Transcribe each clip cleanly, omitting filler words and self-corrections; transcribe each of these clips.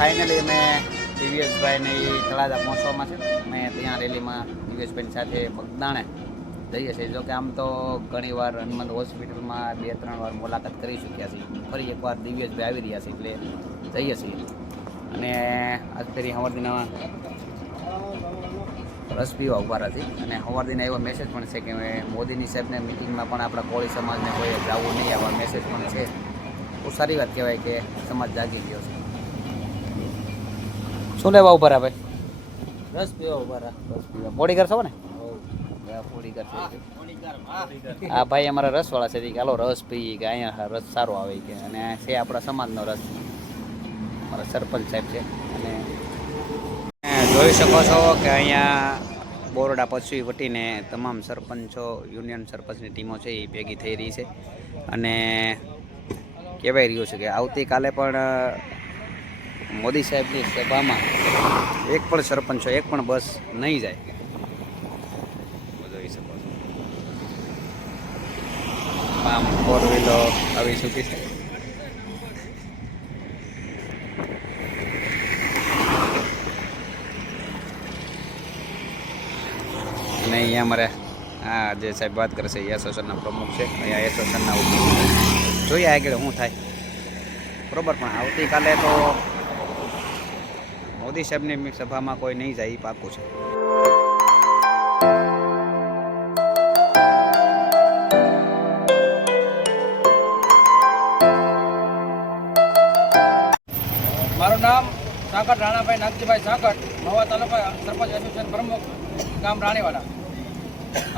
Finally અમે દિવ્યેશભાઈને એ તળાજા પહોંચવામાં છે. અમે ત્યાં રેલીમાં દિવ્યેશભાઈની સાથે બગદાણે જઈએ છીએ. જોકે આમ તો ઘણીવાર હનુમંત હોસ્પિટલમાં 2-3 વાર મુલાકાત કરી ચૂક્યા છીએ. ફરી એકવાર દિવ્યેશભાઈ આવી રહ્યા છે એટલે જઈએ છીએ. અને આજ ફરી હવારદીના રસ પીવા ઉભા છે. અને હવારદીના એવો મેસેજ પણ છે કે મોદીની સાહેબને મિટિંગમાં પણ આપણા કોળી સમાજને કોઈ જવું નહીં, આવા મેસેજ પણ છે. બહુ સારી વાત કહેવાય કે સમાજ જાગી ગયો છે. શું લેવા ઉભા રહ્યા ભાઈ? રસ પીવા ઉભા રહ્યા. રસ પીવા પોડી કરશો ને? પોડી કરશે. હા ભાઈ અમારા રસવાળા છે કે હાલો રસ પીએ કે અહીંયા રસ સારો આવે કે. અને છે આપણા સમાજનો રસ. અમારા સરપંચ સાહેબ છે. અને જોઈ શકો છો કે અહીંયા બોરડા પછવી વટીને તમામ સરપંચો, યુનિયન સરપંચની ટીમો છે એ ભેગી થઈ રહી છે. અને કહેવાય રહ્યું છે કે આવતીકાલે પણ મોદી સાહેબની સભામાં એક પણ સરપંચો, એક પણ બસ નહીં જાય. જોઈ શકો છો આમ 4 વ્હીલો આવી ચૂકી છે. અને અહીંયા અમારે આ જે સાહેબ વાત કરે છે એ એસોસિએશનના પ્રમુખ છે. અહીંયા એસોસિએશનના જોઈએ આગળ શું થાય બરોબર. પણ આવતીકાલે તો મોદી સાહેબની સભામાં કોઈ નહીં જાય એ પાક્કું છે. મારું નામ સાંકટ રાણાભાઈ નાગજીભાઈ સાંકટ, મહુવા તાલુકા સરપંચ એસોસિએશન પ્રમુખ, ગામ રાણીવાડા.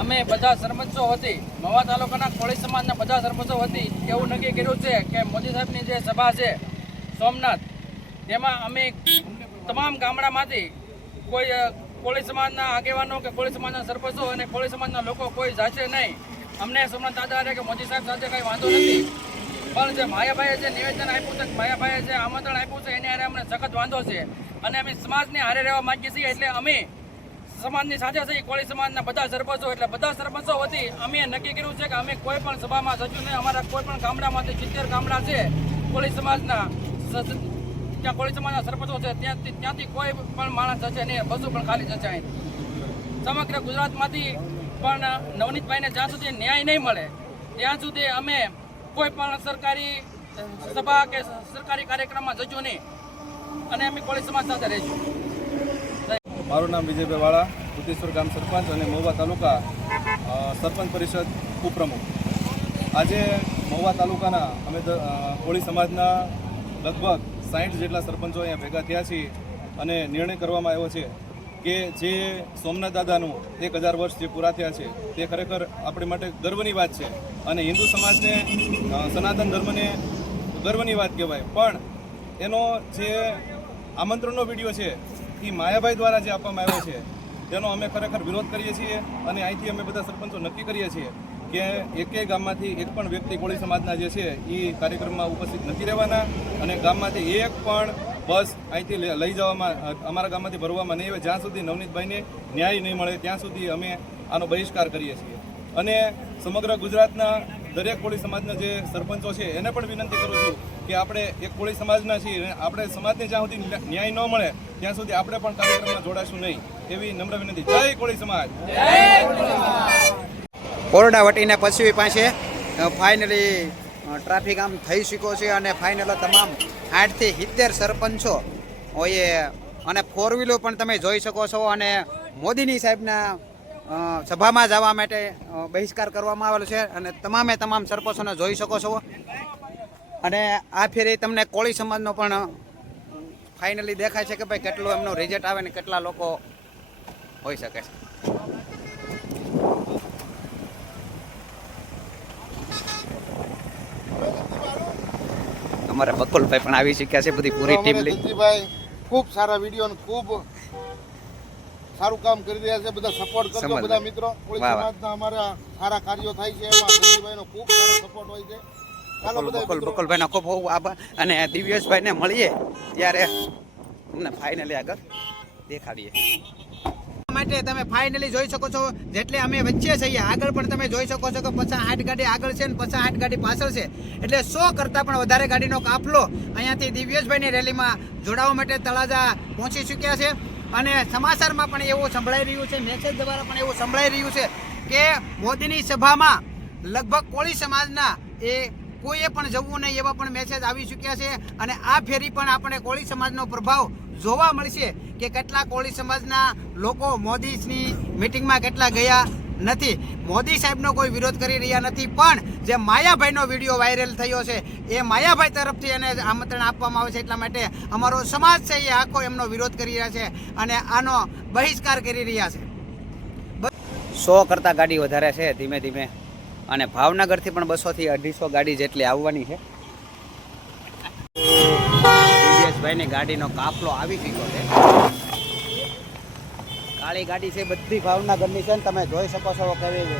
અમે બધા સરપંચો વતી, મહુવા તાલુકાના કોળી સમાજના બધા સરપંચો વતી એવું નક્કી કર્યું છે કે મોદી સાહેબની જે સભા છે સોમનાથ, તેમાં અમે તમામ ગામડામાંથી કોઈ કોળી સમાજના આગેવાનો કે કોળી સમાજના સરપંચો અને કોળી સમાજના લોકો કોઈ જાશે નહીં. અમને સોમનાથ દાદા કે મોદી સાહેબ સાથે કંઈ વાંધો નથી. પણ જે માયાભાઈએ જે નિવેદન આપ્યું છે, માયાભાઈએ જે આમંત્રણ આપ્યું છે એની હારે અમને સખત વાંધો છે. અને અમે સમાજને હારે રહેવા માંગીએ છીએ. એટલે અમે સમાજની સાથે છે કોળી સમાજના બધા સરપંચો, એટલે બધા સરપંચો વતી અમે નક્કી કર્યું છે કે અમે કોઈ પણ સભામાં જશું નહીં. અમારા કોઈ પણ ગામડામાંથી 70 ગામડા છે કોળી સમાજના, ત્યાં કોળી સમાજના સરપંચો છે, ત્યાંથી કોઈ પણ માણસ જશે નહીં, બસો પણ ખાલી જશે અહીં. સમગ્ર ગુજરાતમાંથી પણ નવનીતભાઈને જ્યાં સુધી ન્યાય નહીં મળે ત્યાં સુધી અમે કોઈ પણ સરકારી સભા કે સરકારી કાર્યક્રમમાં જશું નહીં. અને અમે કોળી સમાજ સાથે રહીશું. મારું નામ વિજયભાઈ વાળા, ઉત્તેશ્વર ગામ સરપંચ અને મહુવા તાલુકા સરપંચ પરિષદ ઉપપ્રમુખ. આજે મહુવા તાલુકાના અમે કોળી સમાજના લગભગ 60 જેટલા સરપંચો અહીંયા ભેગા થયા છીએ. અને નિર્ણય કરવામાં આવ્યો છે કે જે સોમનાથ દાદાનું 1000 વર્ષ જે પૂરા થયા છે તે ખરેખર આપણી માટે ગર્વની વાત છે. અને હિન્દુ સમાજને, સનાતન ધર્મને ગર્વની વાત કહેવાય. પણ એનો જે આમંત્રણનો વિડીયો છે એ માયાભાઈ દ્વારા જે આપવામાં આવ્યો છે તેનો અમે ખરેખર વિરોધ કરીએ છીએ. અને અહીંથી અમે બધા સરપંચો નક્કી કરીએ છીએ કે એકેય ગામમાંથી એક પણ વ્યક્તિ કોળી સમાજના જે છે એ કાર્યક્રમમાં ઉપસ્થિત નથી રહેવાના. અને ગામમાંથી એક પણ બસ અહીંથી લઈ જવામાં, અમારા ગામમાંથી ભરવામાં નહીં આવે જ્યાં સુધી નવનીતભાઈને ન્યાય નહીં મળે ત્યાં સુધી અમે આનો બહિષ્કાર કરીએ છીએ. અને સમગ્ર ગુજરાતના દરેક કોળી સમાજના જે સરપંચો છે એને પણ વિનંતી કરું છું કે આપણે એક કોળી સમાજના છીએ અને આપણે સમાજને જ્યાં સુધી ન્યાય ન મળે ત્યાં સુધી આપણે પણ કાર્યક્રમમાં જોડાશું નહીં, એવી નમ્ર વિનંતી. જય કોળી સમાજ. બોરડા વટીને પછવી પાસે ફાઇનલી ટ્રાફિક આમ થઈ શક્યો છે. અને ફાઇનલ તમામ 60 થી 70 સરપંચો હોય અને 4 વ્હીલો પણ તમે જોઈ શકો છો. અને મોદીની સાહેબના સભામાં જવા માટે બહિષ્કાર કરવામાં આવેલો છે. અને તમામે તમામ સરપંચોને જોઈ શકો છો. અને આ ફેરી તમને કોળી સમાજનો પણ ફાઇનલી દેખાય છે કે ભાઈ કેટલું એમનું રિઝલ્ટ આવે ને કેટલા લોકો હોઈ શકે છે. અમારા બકુલભાઈ પણ આવી શક્યા છે, બધી પૂરી ટીમ લઈ. ખૂબ સારા વિડીયો અને ખૂબ સારું કામ કરી રહ્યા છે. બધા સપોર્ટ કરજો બધા મિત્રો. કોળી સમાજના અમારા સારા કાર્યો થાય છે એમાં સંજયભાઈનો ખૂબ સારો સપોર્ટ હોય છે. બકુલભાઈનો ખૂબ ખૂબ આભાર. અને દિવ્યેશભાઈને મળીએ ત્યારે અમને ફાઇનલી આગળ દેખાડીએ. માટે તમે ફાઇનલી જોઈ શકો છો જેટલે અમે વચ્ચે છીએ આગળ પણ તમે જોઈ શકો છો કે 50-60 ગાડી આગળ છે અને 50-60 ગાડી પાછળ છે એટલે 100 કરતાં પણ વધારે ગાડીનો કાફલો અહીંયાથી દિવ્યેશભાઈની રેલીમાં જોડાવા માટે તળાજા પહોંચી ચૂક્યા છે અને સમાચારમાં પણ એવું સંભળાઈ રહ્યું છે, મેસેજ દ્વારા પણ એવું સંભળાઈ રહ્યું છે કે મોદીની સભામાં લગભગ કોળી સમાજના એ કોઈએ પણ જવું નહીં એવા પણ મેસેજ આવી ચૂક્યા છે અને આ ફેરી પણ આપણે કોળી સમાજનો પ્રભાવ જોવા મળશે કે કેટલા કોળી સમાજના લોકો મોદીની મિટિંગમાં કેટલા ગયા નથી. મોદી સાહેબનો કોઈ વિરોધ કરી રહ્યા નથી, પણ જે માયાભાઈનો વિડીયો વાયરલ થયો છે એ માયાભાઈ તરફથી એને આમંત્રણ આપવામાં આવે છે એટલા માટે અમારો સમાજ છે એ આખો એમનો વિરોધ કરી રહ્યા છે અને આનો બહિષ્કાર કરી રહ્યા છે. 100 કરતાં ગાડી વધારે છે ધીમે ધીમે અને ભાવનગરથી પણ 200 થી 250 ગાડી જેટલી આવવાની છે. દિવ્યેશભાઈની ગાડીનો કાફલો આવી ચૂક્યો છે. કાળી ગાડી છે બધી ભાવનગરની છે ને તમે જોઈ શકો છો કેવી છે.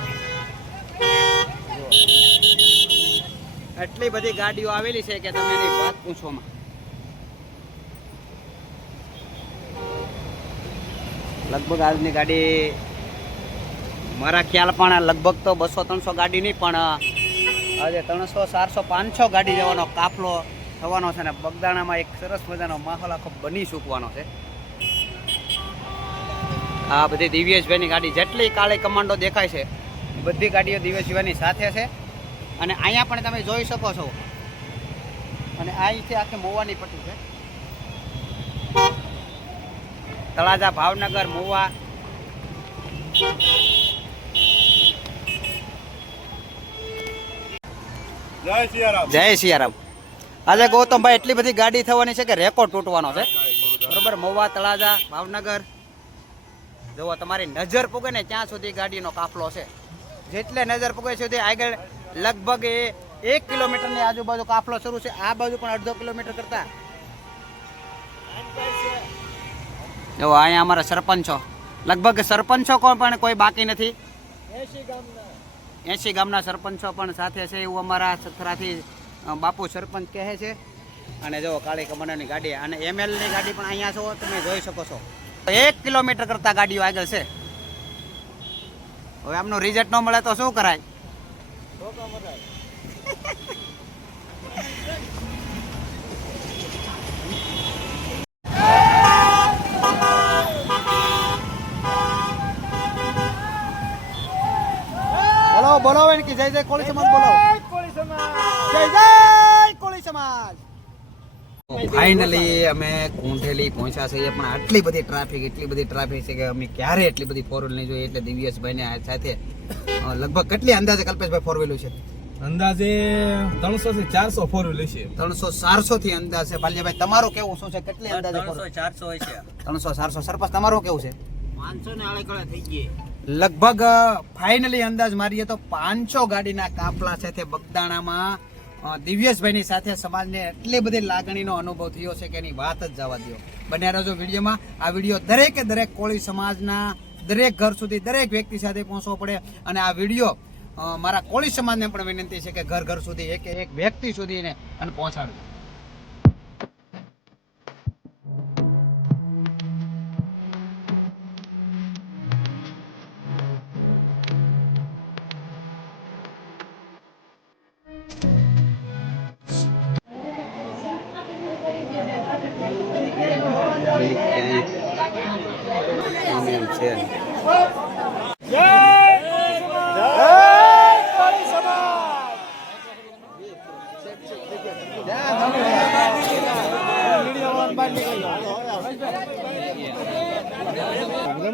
એટલી બધી ગાડીઓ આવેલી છે કે તમે એની વાત પૂછોમાં. લગભગ આજની ગાડી મારા ખ્યાલ પણ લગભગ તો 200-300 ગાડી નહીં પણ આજે 300-400-500 ગાડી જવાનો કાફલો થવાનો છે ને બગદાણામાં એક સરસ મજાનો માહોલ આખો બની ચૂકવાનો છે. આ બધી દિવ્યેશભાઈની ગાડી જેટલી કાળી કમાન્ડો દેખાય છે એ બધી ગાડીઓ દિવ્યેશભાઈની સાથે છે અને અહીંયા પણ તમે જોઈ શકો છો અને અહીંથી આખી મોવાની પટ્ટી છે. તળાજા, ભાવનગર, મોવા જય સિયારામ. આજે ગૌતમભાઈ એટલી બધી ગાડી થવાની છે કે રેકોર્ડ તૂટવાનો છે બરોબર. મોવા, તળાજા, ભાવનગર જુઓ તમારી નજર પૂગે ને ત્યાં સુધી ગાડીનો કાફલો છે. જેટલે નજર પૂગે સુધી આગળ લગભગ 1 કિલોમીટરની આજુબાજુ કાફલો શરૂ છે. આ બાજુ પણ 1.5 કિલોમીટર કરતા જો અહીંયા અમારા સરપંચો લગભગ સરપંચો પણ કોઈ બાકી નથી. 80 ગામના સરપંચો પણ સાથે છે એવું અમારા સથરાથી બાપુ સરપંચ કહે છે. અને જો કાળી કમાન્ડોની ગાડી અને એમએલની ગાડી પણ અહીંયા છો તમે જોઈ શકો છો. 1 કિલોમીટર કરતા ગાડીઓ આગળ છે. હવે આમનું રિઝલ્ટ ન મળે તો શું કરાય? બોલો બોલો કે જય જય કોળી સમાજ બોલો. જય જય કોળી સમાજ. ફાઇનલી અમે કુંઠેલી પહોંચ્યા છીએ પણ એટલી બધી ટ્રાફિક છે કે અમે ક્યારે એટલી બધી ફોર વ્હીલ નહીં જોઈ. એટલે દિવ્યેશભાઈને સાથે લગભગ કેટલી અંદાજે કલ્પેશભાઈ ફોર વ્હીલ છે? અંદાજે 300 થી 400 ફોર વ્હીલ છે. 300-400 થી અંદાજ છે. બાલ્યભાઈ તમારું કેવું શું છે? કેટલી અંદાજે? 300-400 હોય છે. 300-400. સરપંચ તમારું કેવું છે? 500 ને આળે કળે થઈ ગઈ. લગભગ ફાઇનલી અંદાજ મારીએ તો 500 ગાડીના કાફલા છે તે બગદાણામાં દિવ્યેશભાઈની સાથે સમાજને એટલી બધી લાગણીનો અનુભવ થયો છે કે એની વાત જ જવા દો. બન્યા રહેજો વિડીયોમાં. આ વિડીયો દરેકે દરેક કોળી સમાજના દરેક ઘર સુધી દરેક વ્યક્તિ સાથે પહોંચવો પડે અને આ વિડીયો મારા કોળી સમાજને પણ વિનંતી છે કે ઘર સુધી એક વ્યક્તિ સુધી ને અને પહોંચાડવું.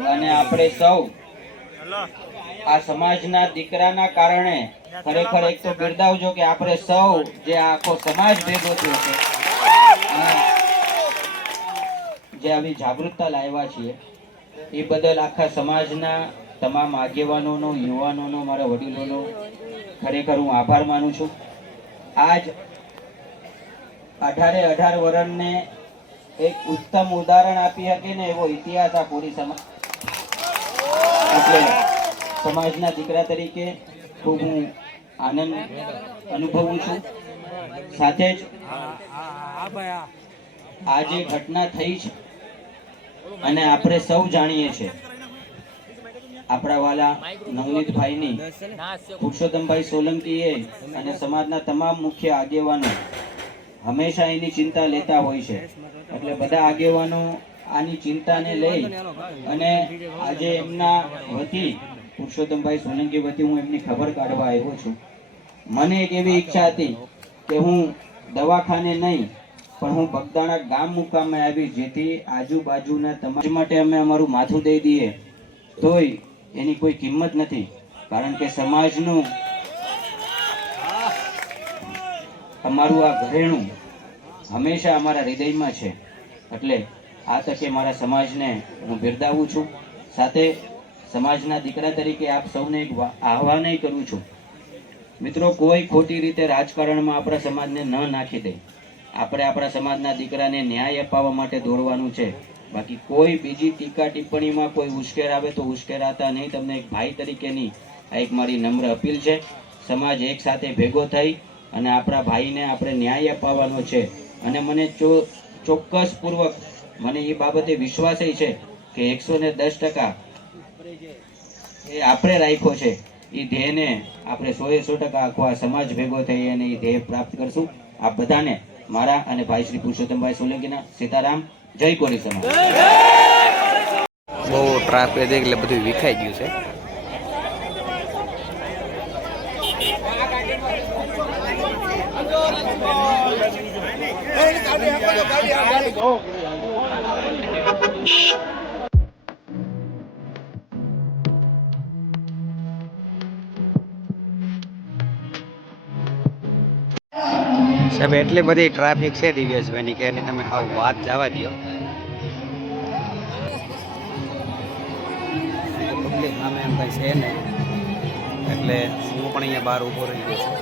અને આપણે સૌ આ સમાજના દીકરાના કારણે ખરેખર એક તો બિરદાવજો કે આપણે સૌ જે આખો સમાજ ભેગો થયો છે જે આવી જાગૃતતા લાવ્યા છીએ એ બદલ આખા સમાજના તમામ આગેવાનોનો, યુવાનોનો, મારા વડીલોનો ખરેખર હું આભાર માનું છું. આજ 18 વર્ષને એક ઉત્તમ ઉદાહરણ આપી શકે ને એવો ઇતિહાસ આ પૂરી સમાજ એટલે સમાજના દીકરા તરીકે ખૂબ હું આનંદ અનુભવું છું. સાથે જ આ જે ઘટના થઈ છે અને આપણે સૌ જાણીએ છીએ આપણા વાલા નવનીતભાઈની પુરુષોત્તમભાઈ સોલંકીએ અને સમાજના તમામ મુખ્ય આગેવાનો હંમેશા એની ચિંતા લેતા હોય છે. એટલે બધા આગેવાનો આની ચિંતાને લઈ અને આજે એમના વતી પુરુષોત્તમભાઈ સોલંકી વતી હું એમની ખબર કાઢવા આવ્યો છું. મને એક એવી ઈચ્છા હતી કે હું દવાખાને નહીં પણ હું બગદાણા ગામ મુકામે આવી, જેથી આજુબાજુના સમાજ માટે અમે અમારું માથું દઈ દઈએ તોય એની કોઈ કિંમત નથી, કારણ કે સમાજનું અમારું આ ઘરેણું હંમેશા અમારા હૃદયમાં છે. એટલે આ તકે મારા સમાજને હું બિરદાવું છું. સાથે સમાજના દીકરા તરીકે આપ સૌને એક આહવાન કરું છું, મિત્રો, કોઈ ખોટી રીતે રાજકારણમાં આપણા સમાજને ન નાખી દે. આપણે આપણા સમાજના દીકરાને ન્યાય અપાવવા માટે દોડવાનું છે. બાકી કોઈ બીજી ટીકા ટિપ્પણીમાં કોઈ ઉશ્કેર આવે તો ઉશ્કેરાતા નહીં. તમને એક ભાઈ તરીકેની આ એક મારી નમ્ર અપીલ છે. સમાજ એક સાથે ભેગો થઈ અને આપણા ભાઈને આપણે ન્યાય અપાવવાનો છે. અને મને ચોક્કસપૂર્વક મને એ બાબતે વિશ્વાસ છે કે 110% એ આપણે રાખ્યો છે. એ ધ્યેયને આપણે 100% આખો આ સમાજ ભેગો થઈ અને એ ધ્યેય પ્રાપ્ત કરશું. આ બધાને મારા અને ભાઈ શ્રી પુરુષોત્તમભાઈ સોલંકીના સીતારામ. જય કોરી સમાજ. બહુ ટ્રાફિક એટલે બધું વિખાઈ ગયું છે. સાહેબ એટલી બધી ટ્રાફિક છે દિવ્યેશભાઈની કે એની તમે આવું વાત જવા દો. પબ્લિક સામે એમ કંઈ છે નહીં, એટલે હું પણ અહીંયા બહાર ઊભો રહી ગયો છું.